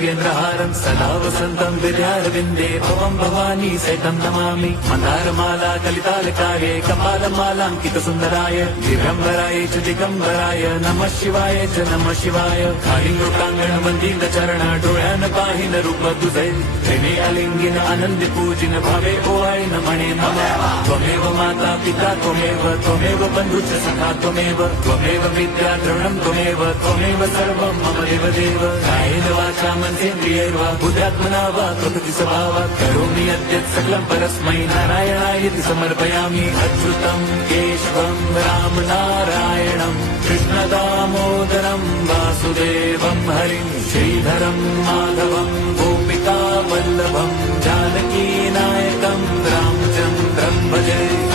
राजवीन्द्रहारं सदा वसन्तं विद्यारविन्दे भवं भवानी सहितं नमामि मन्दारमाला कलितालकाये कपालमालाङ्कितसुन्दराय दिगम्बराय च दिगम्बराय नमः शिवाय च नमः शिवाय कालिङ्गोटाङ्गण वन्दित चरण डोळ्यान पाहिन रूप तुझे प्रेमे अलिंगिन आनंद पूजिन भावे ओवाळीन म्हणे नमः त्वमेव माता पिता त्वमेव बन्धुश्च सखा त्वमेव विद्या द्रवणं त्वमेव सर्वं मम देव कायेन वाचा मनसेन्द्रियैर्वा बुद्ध्यात्मना वा प्रकृति स्वभावात् करोमि यद्यत् सकलं परस्मै नारायणायति समर्पयामि अच्युतं केशवं रामनारायणं कृष्णदामोदरं वासुदेवं हरिं श्रीधरं माधवं गोपिका वल्लभं जानकी नायकं रामचन्द्रं भजे।